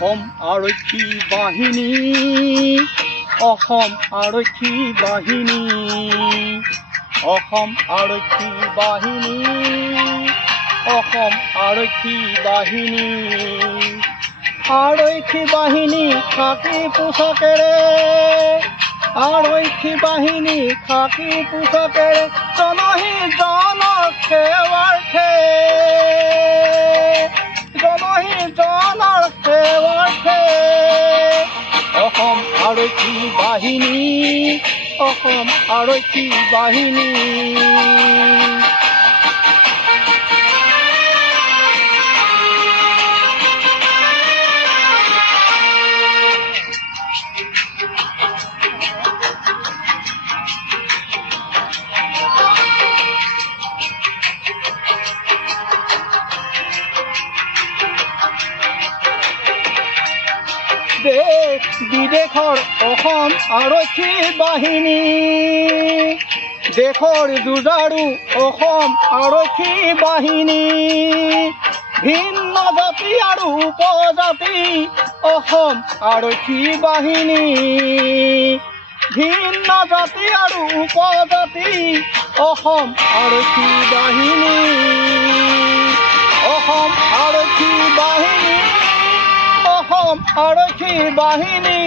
অসম আৰক্ষী বাহিনী, অসম আৰক্ষী বাহিনী, অসম আৰক্ষী বাহিনী, অসম আৰক্ষী বাহিনী। আৰক্ষী বাহিনী খাকী পোছাকেৰে, আৰক্ষী বাহিনী খাকী পোছাকেৰে জনহিতনৰ সেৱাৰ্থে, জনহিতনৰ সেৱাৰ্থে। অসম আৰক্ষী বাহিনী, অসম আৰক্ষী বাহিনী। দেশ বিদেশৰ অসম আৰক্ষী বাহিনী, দেশৰ যুঁজাৰু অসম আৰক্ষী বাহিনী। ভিন্ন জাতি আৰু উপজাতি অসম আৰক্ষী বাহিনী, ভিন্ন জাতি আৰু উপজাতি অসম আৰক্ষী বাহিনী, অসম আৰক্ষী বাহিনী, অসম আৰক্ষী বাহিনী।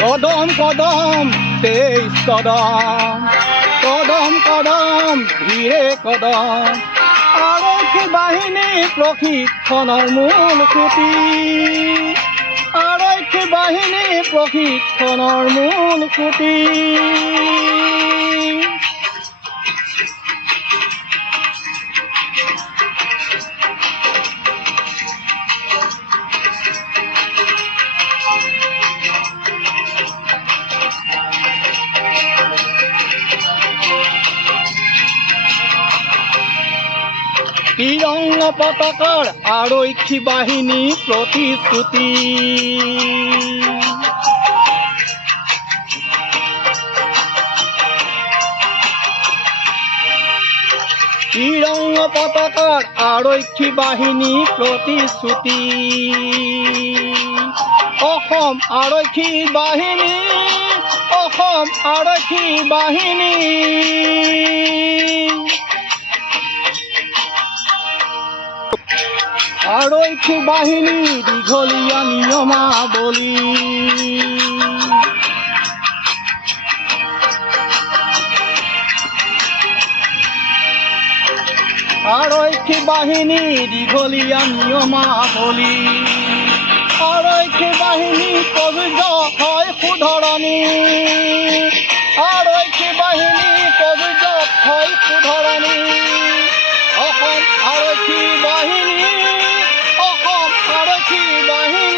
কদম কদম তেজ কদম, কদম কদম ধীৰে কদম। আৰক্ষী বাহিনী প্ৰশিক্ষণৰ মূল খুঁটি, আৰক্ষী বাহিনী প্ৰশিক্ষণৰ মূল খুঁটি। তিৰংগা পতাকাৰ আৰক্ষী বাহিনী প্ৰতিশ্ৰুতি, তিৰংগা পতাকাৰ আৰক্ষী বাহিনী প্ৰতিশ্ৰুতি। অসম আৰক্ষী বাহিনী, অসম আৰক্ষী বাহিনী। আৰক্ষী বাহিনী দীঘলীয়া নিয়মাৱলী, আৰক্ষী বাহিনী দীঘলীয়া নিয়মাৱলী। আৰক্ষী বাহিনী প্ৰযোজ্য হয় শুধৰণি, আৰক্ষী বাহিনী প্ৰযোজ্য হয় শুধৰণি। অসম আৰক্ষী বাহিনী, অসম আৰক্ষী বাহিনী।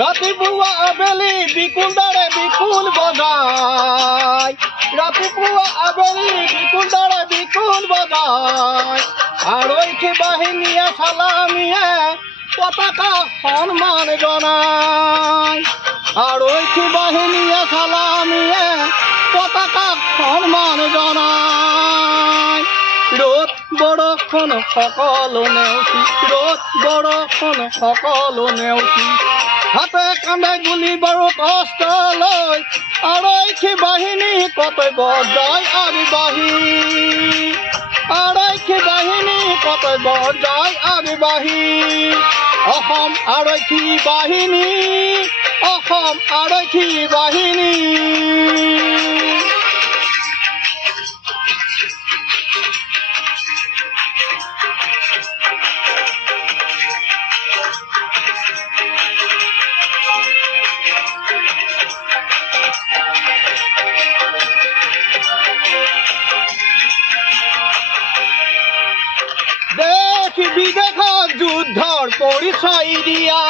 ৰাতিপুৱা আবেলি বিকুল দৰে বিকুল বজায়, ৰাতিপুৱা আবেলি বিকুল দৰে বিকুল বজায়। আৰক্ষী বাহিনীয়ে চালামীয়ে পতাকা সন্মান জনায়, আৰক্ষী বাহিনীয়ে চালামীয়ে পতাকা সন্মান জনায়। ৰ'দ বৰষুণ সকলো নেওচি, ৰ'দ বৰষুণ সকলো নেওচি। হাতে কান্ধে গুলি বাৰুদ অস্ত্ৰ লৈ আৰক্ষী বাহিনী কৰ্তব্য যায় আগবাঢ়ি, আৰক্ষী বাহিনী কৰ্তব্য যায় আগবাঢ়ি। অসম আৰক্ষী বাহিনী, অসম আৰক্ষী বাহিনী। বিদেশত যুদ্ধৰ পৰিচয় দিয়া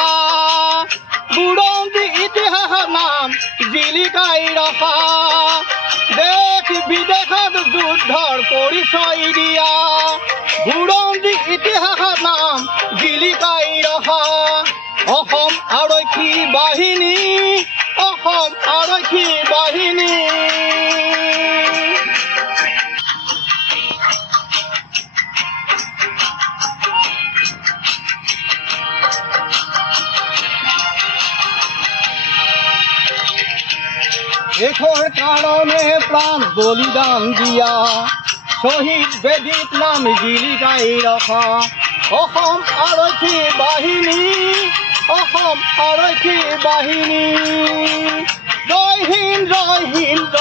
বুৰঞ্জী ইতিহাসৰ নাম জিলিকাই ৰখা দেশ বিদেশত যুদ্ধৰ পৰিচয় দিয়া বুৰঞ্জী ইতিহাসৰ নাম জিলিকাই ৰখা অসম আৰক্ষী বাহিনী অসম আৰক্ষী বাহিনী দেশৰ কাৰণে প্ৰাণ বলিদান দিয়া শ্বহীদ বেদীত নাম জিলিকাই ৰখা অসম আৰক্ষী বাহিনী অসম আৰক্ষী বাহিনী জয় হিন্দ জয় হিন্দ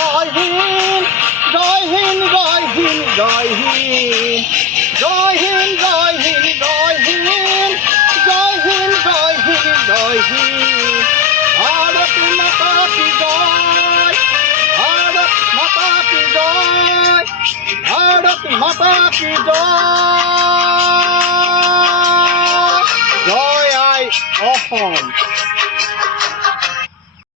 জয় হিন্দ জয় হিন্দ জয় হিন্দ জয় হিন্দ জয় হিন্দ জয় হিন্দ জয় হিন্দ জয় হিন্দ জয় হিন্দ জয় হিন্দ ভাৰত মাতা কি জয় ভাৰত মাতা কি জয় ভাৰত মাতা কি জয় জয় আই অসম